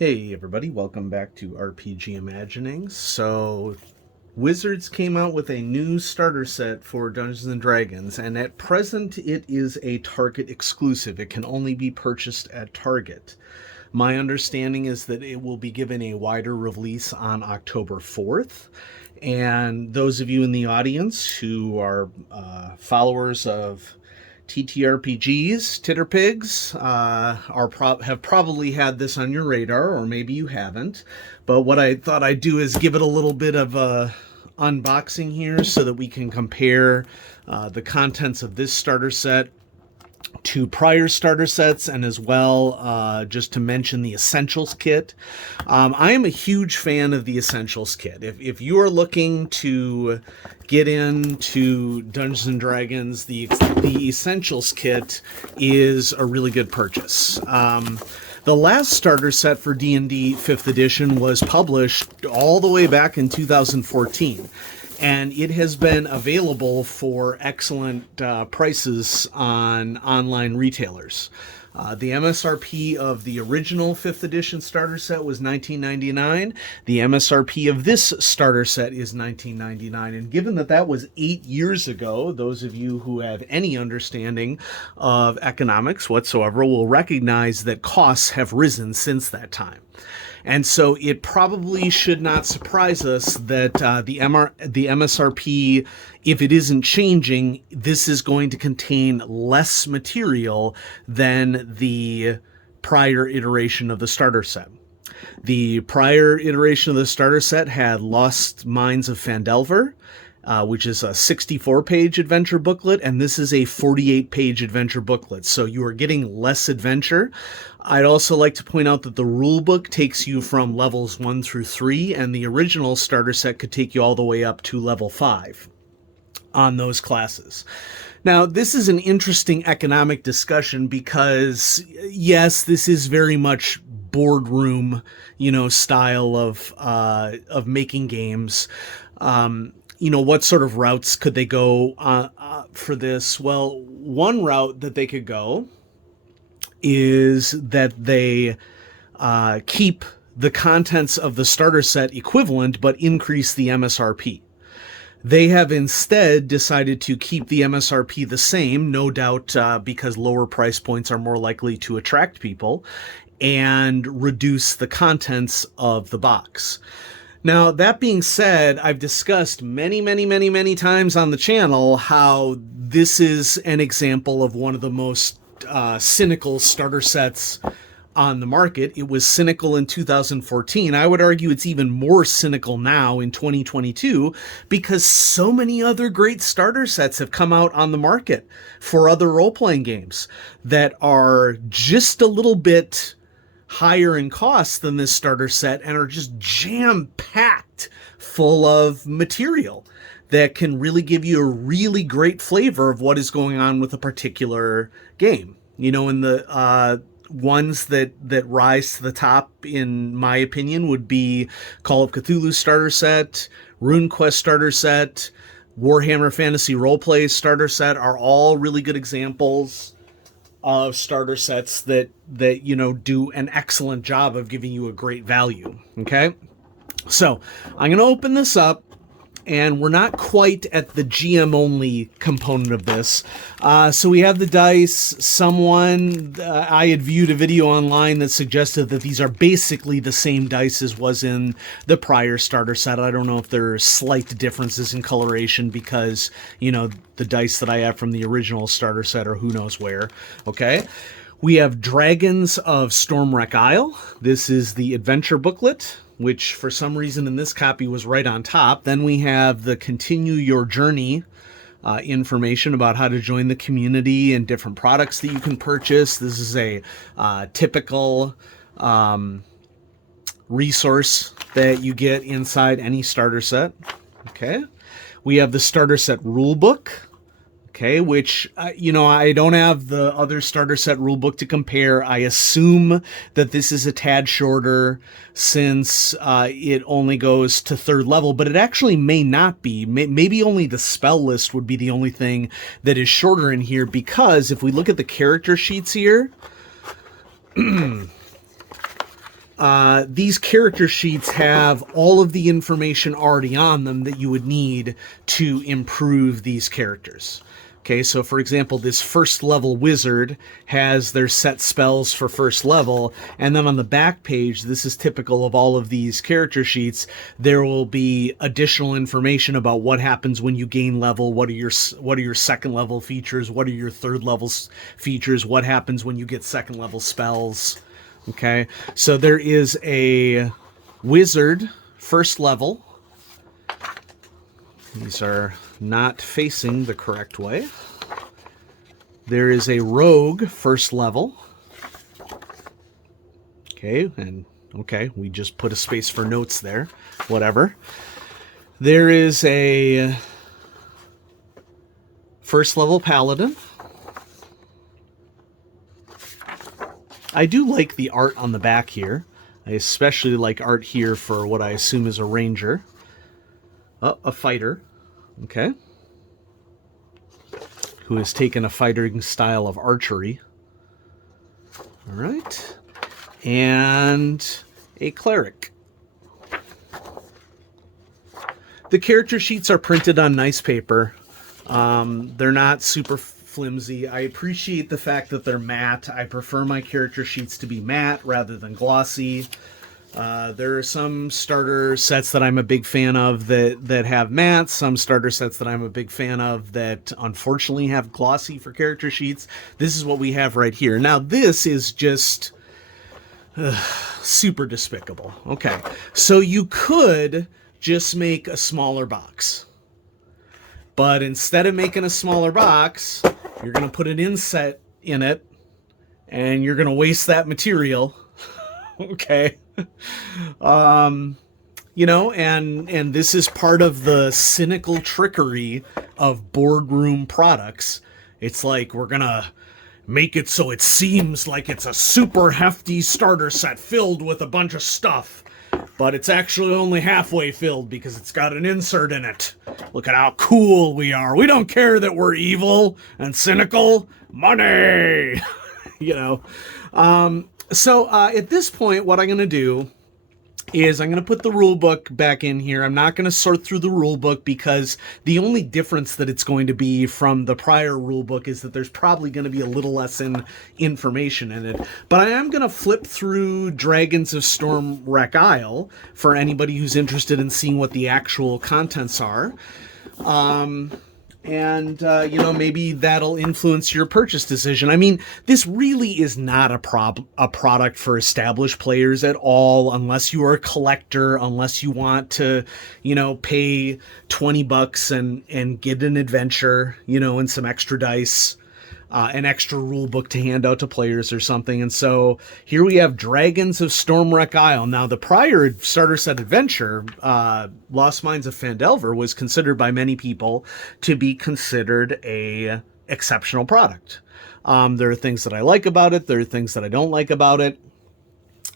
Hey everybody, welcome back to RPG Imaginings. So, Wizards came out with a new starter set for Dungeons and Dragons, and at present it is a Target exclusive. It can only be purchased at Target. My understanding is that it will be given a wider release on October 4th. And those of you in the audience who are followers of TTRPGs, Titterpigs, have probably had this on your radar, or maybe you haven't. But what I thought I'd do is give it a little bit of a unboxing here so that we can compare the contents of this starter set to prior starter sets, and as well, just to mention the Essentials kit. I am a huge fan of the Essentials kit. If you are looking to get into Dungeons and Dragons, the Essentials kit is a really good purchase. The last starter set for D&D 5th edition was published all the way back in 2014. And it has been available for excellent prices on online retailers. The MSRP of the original 5th edition starter set was $19.99. The MSRP of this starter set is $19.99. And given that that was 8 years ago, those of you who have any understanding of economics whatsoever will recognize that costs have risen since that time. And so it probably should not surprise us that the MSRP, if it isn't changing, this is going to contain less material than the prior iteration of the starter set. The prior iteration of the starter set had Lost Mines of Phandelver, which is a 64-page adventure booklet, and this is a 48-page adventure booklet. So you are getting less adventure. I'd also like to point out that the rulebook takes you from levels 1 through 3, and the original starter set could take you all the way up to level 5 on those classes. Now, this is an interesting economic discussion because, yes, this is very much boardroom, style of making games. What sort of routes could they go for this? Well, one route that they could go is that they keep the contents of the starter set equivalent but increase the MSRP. They have instead decided to keep the MSRP the same, no doubt because lower price points are more likely to attract people, and reduce the contents of the box. Now, that being said, I've discussed many times on the channel how this is an example of one of the most cynical starter sets on the market. It was cynical in 2014. I would argue it's even more cynical now in 2022 because so many other great starter sets have come out on the market for other role-playing games that are just a little bit higher in cost than this starter set and are just jam-packed full of material that can really give you a really great flavor of what is going on with a particular game. And the ones that rise to the top, in my opinion, would be Call of Cthulhu starter set, RuneQuest starter set, Warhammer Fantasy Roleplay starter set are all really good examples of starter sets that do an excellent job of giving you a great value. Okay, so I'm going to open this up, and we're not quite at the GM only component of this. So we have the dice. I had viewed a video online that suggested that these are basically the same dice as was in the prior starter set. I don't know if there are slight differences in coloration because, the dice that I have from the original starter set or who knows where. Okay. We have Dragons of Stormwreck Isle. This is the adventure booklet, which for some reason in this copy was right on top. Then we have the Continue Your Journey information about how to join the community and different products that you can purchase. This is a typical resource that you get inside any starter set. Okay. We have the starter set rulebook. Okay, which, I don't have the other starter set rulebook to compare. I assume that this is a tad shorter since it only goes to 3rd level, but it actually may not be. Maybe only the spell list would be the only thing that is shorter in here, because if we look at the character sheets here, these character sheets have all of the information already on them that you would need to improve these characters. Okay, so for example, this first level wizard has their set spells for first level, and then on the back page, this is typical of all of these character sheets, there will be additional information about what happens when you gain level, what are your second level features, what are your third level features, what happens when you get second level spells. Okay, so there is a wizard first level. These are not facing the correct way. There is a rogue first level. Okay, and okay, we just put a space for notes there. Whatever. There is a first level paladin. I do like the art on the back here. I especially like art here for what I assume is a ranger. A fighter, okay, who has taken a fighting style of archery. All right, and a cleric. The character sheets are printed on nice paper. They're not super flimsy. I appreciate the fact that they're matte. I prefer my character sheets to be matte rather than glossy. There are some starter sets that I'm a big fan of that have matte, some starter sets that I'm a big fan of that unfortunately have glossy for character sheets. This is what we have right here. Now this is just super despicable. Okay, so you could just make a smaller box. But instead of making a smaller box, you're going to put an inset in it, and you're going to waste that material. Okay. You know, and this is part of the cynical trickery of boardroom products. It's like, we're gonna make it so it seems like it's a super hefty starter set filled with a bunch of stuff, but it's actually only halfway filled because it's got an insert in it. Look at how cool we are. We don't care that we're evil and cynical. Money! You know. So at this point, what I'm going to do is I'm going to put the rule book back in here. I'm not going to sort through the rule book because the only difference that it's going to be from the prior rule book is that there's probably going to be a little less information in it. But I am going to flip through Dragons of Stormwreck Isle for anybody who's interested in seeing what the actual contents are. And, you know, maybe that'll influence your purchase decision. I mean, this really is not a product for established players at all, unless you are a collector, unless you want to, you know, pay $20 and get an adventure, you know, and some extra dice, an extra rule book to hand out to players or something. And so here we have Dragons of Stormwreck Isle. Now, the prior starter set adventure, Lost Mines of Phandelver, was considered by many people to be considered a exceptional product. There are things that I like about it. There are things that I don't like about it.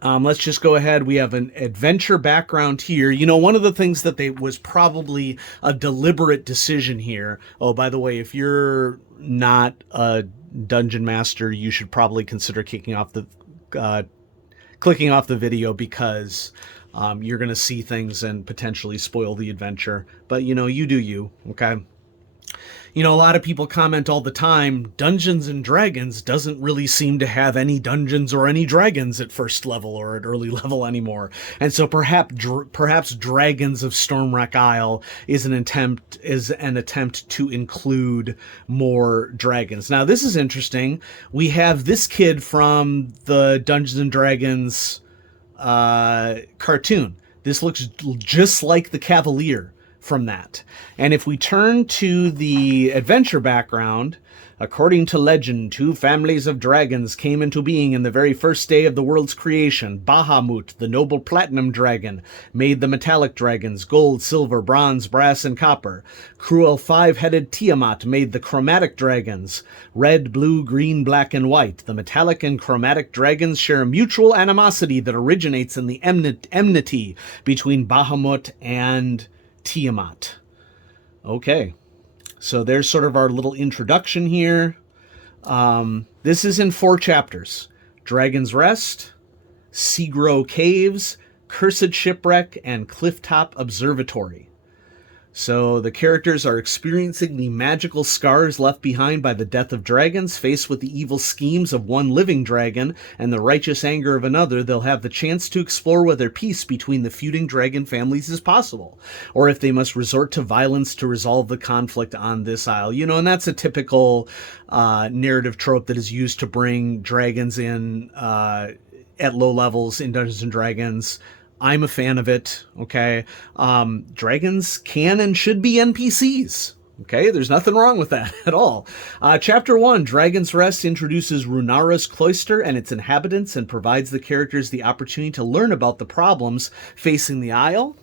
Let's just go ahead. We have an adventure background here. You know, one of the things that was probably a deliberate decision here. Oh, by the way, if you're not a dungeon master, you should probably consider clicking off the video because you're going to see things and potentially spoil the adventure. But, you know, you do you, okay? You know, a lot of people comment all the time, Dungeons and Dragons doesn't really seem to have any dungeons or any dragons at first level or at early level anymore. And so perhaps Dragons of Stormwreck Isle is an attempt to include more dragons. Now, this is interesting. We have this kid from the Dungeons and Dragons cartoon. This looks just like the Cavalier from that. And if we turn to the adventure background, according to legend, 2 families of dragons came into being in the very first day of the world's creation. Bahamut, the noble platinum dragon, made the metallic dragons, gold, silver, bronze, brass, and copper. Cruel 5-headed Tiamat made the chromatic dragons, red, blue, green, black, and white. The metallic and chromatic dragons share a mutual animosity that originates in the enmity between Bahamut and Tiamat. Okay, so there's sort of our little introduction here. This is in 4 chapters. Dragon's Rest, Seagrow Caves, Cursed Shipwreck, and Clifftop Observatory. So the characters are experiencing the magical scars left behind by the death of dragons. Faced with the evil schemes of one living dragon and the righteous anger of another, they'll have the chance to explore whether peace between the feuding dragon families is possible, or if they must resort to violence to resolve the conflict on this isle. You know, and that's a typical narrative trope that is used to bring dragons in at low levels in Dungeons and Dragons. I'm a fan of it, okay? Dragons can and should be NPCs, okay? There's nothing wrong with that at all. Chapter 1, Dragon's Rest, introduces Runara's Cloister and its inhabitants and provides the characters the opportunity to learn about the problems facing the Isle.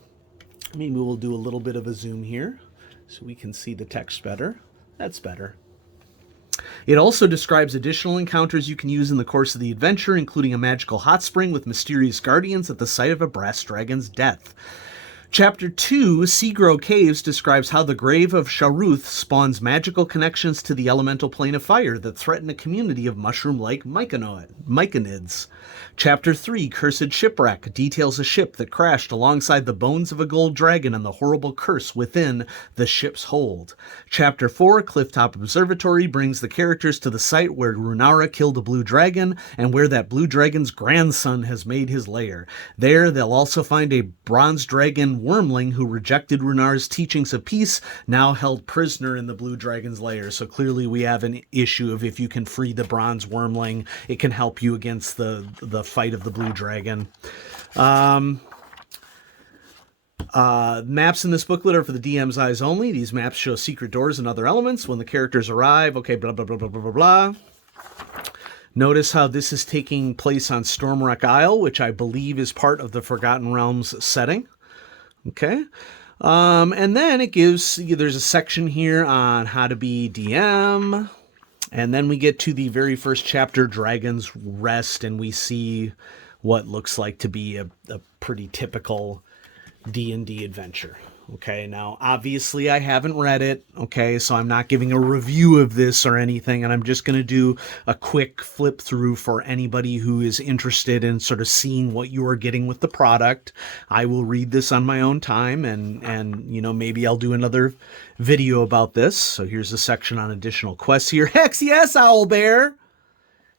Maybe we'll do a little bit of a zoom here so we can see the text better. That's better. It also describes additional encounters you can use in the course of the adventure, including a magical hot spring with mysterious guardians at the site of a brass dragon's death. Chapter 2, Seagrow Caves, describes how the grave of Sharuth spawns magical connections to the elemental plane of fire that threaten a community of mushroom-like myconids. Chapter 3, Cursed Shipwreck, details a ship that crashed alongside the bones of a gold dragon and the horrible curse within the ship's hold. Chapter 4, Clifftop Observatory, brings the characters to the site where Runara killed a blue dragon and where that blue dragon's grandson has made his lair. There, they'll also find a bronze dragon wormling who rejected Runara's teachings of peace, now held prisoner in the blue dragon's lair. So clearly we have an issue of if you can free the bronze wormling, it can help you against the fight of the blue dragon. Maps in this booklet are for the DM's eyes only. These maps show secret doors and other elements. When the characters arrive, okay, blah, blah, blah, blah, blah, blah, blah. Notice how this is taking place on Stormwreck Isle, which I believe is part of the Forgotten Realms setting. Okay. And then it there's a section here on how to be DM. And then we get to the very first chapter, Dragon's Rest, and we see what looks like to be a pretty typical D&D adventure. Okay, now obviously I haven't read it, okay, so I'm not giving a review of this or anything, and I'm just going to do a quick flip through for anybody who is interested in sort of seeing what you are getting with the product. I will read this on my own time, and you know, maybe I'll do another video about this. So here's a section on additional quests here. Hex yes, Owlbear!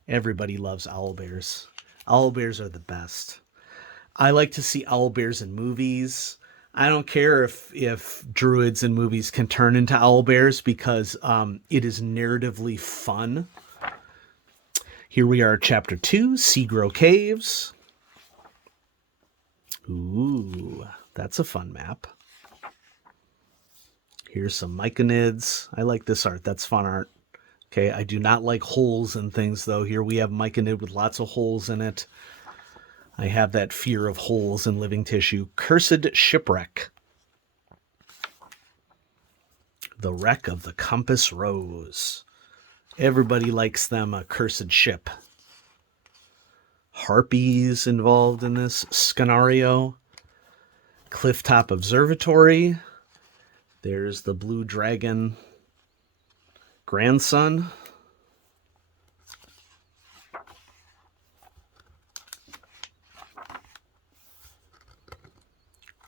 Everybody loves owlbears. Owlbears are the best. I like to see owlbears in movies. I don't care if druids in movies can turn into owlbears because it is narratively fun. Here we are, Chapter 2, Seagrow Caves. Ooh, that's a fun map. Here's some myconids. I like this art. That's fun art. Okay, I do not like holes in things, though. Here we have myconid with lots of holes in it. I have that fear of holes in living tissue. Cursed Shipwreck. The Wreck of the Compass Rose. Everybody likes them a cursed ship. Harpies involved in this scenario. Clifftop Observatory. There's the blue dragon grandson.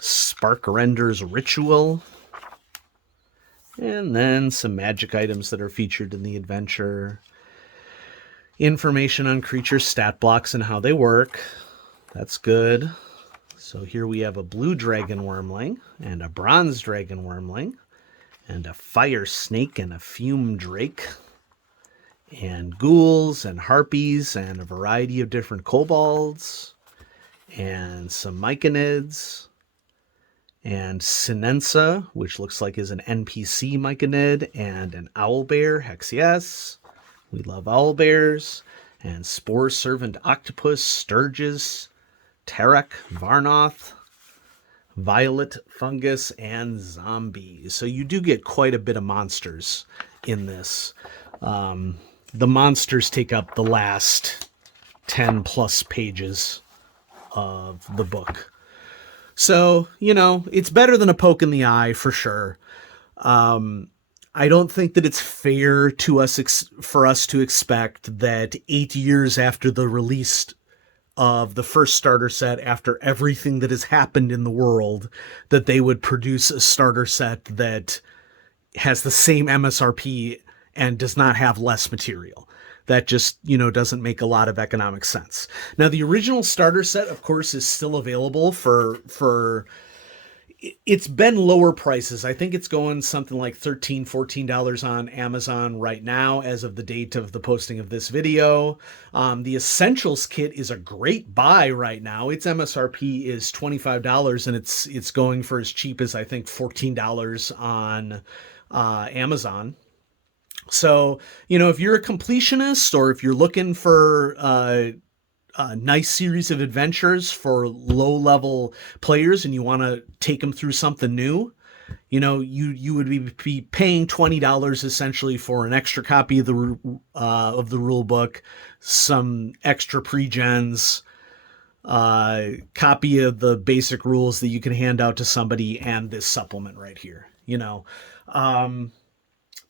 Sparkrender's Ritual. And then some magic items that are featured in the adventure. Information on creature stat blocks and how they work. That's good. So here we have a blue dragon wormling and a bronze dragon wormling and a fire snake and a fume drake and ghouls and harpies and a variety of different kobolds and some myconids. And Sinensa, which looks like is an NPC myconid, and an owlbear, hex yes. We love owlbears. And Spore Servant Octopus, Sturgis, Tarek, Varnoth, Violet Fungus, and Zombies. So you do get quite a bit of monsters in this. The monsters take up the last 10 plus pages of the book. So, you know, it's better than a poke in the eye for sure. I don't think that it's fair to us for us to expect that 8 years after the release of the first starter set after everything that has happened in the world, that they would produce a starter set that has the same MSRP and does not have less material. That just, doesn't make a lot of economic sense. Now, the original starter set, of course, is still available for it's been lower prices. I think it's going something like $13, $14 on Amazon right now as of the date of the posting of this video. The Essentials kit is a great buy right now. Its MSRP is $25 and it's going for as cheap as I think $14 on Amazon. So, if you're a completionist or if you're looking for a nice series of adventures for low-level players and you want to take them through something new, you would be paying $20 essentially for an extra copy of the rule book, some extra pre-gens, copy of the basic rules that you can hand out to somebody, and this supplement right here.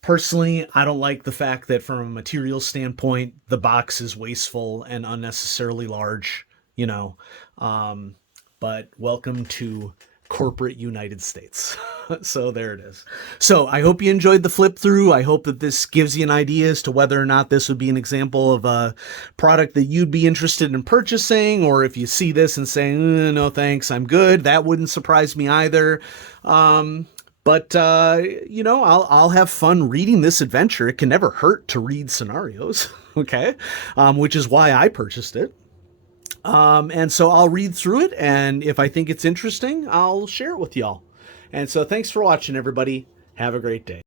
Personally, I don't like the fact that from a material standpoint, the box is wasteful and unnecessarily large, but welcome to corporate United States. So there it is. So I hope you enjoyed the flip through. I hope that this gives you an idea as to whether or not this would be an example of a product that you'd be interested in purchasing, or if you see this and say, no, thanks, I'm good. That wouldn't surprise me either. But I'll have fun reading this adventure. It can never hurt to read scenarios, okay? Which is why I purchased it. And so I'll read through it, and if I think it's interesting, I'll share it with y'all. And so thanks for watching, everybody. Have a great day.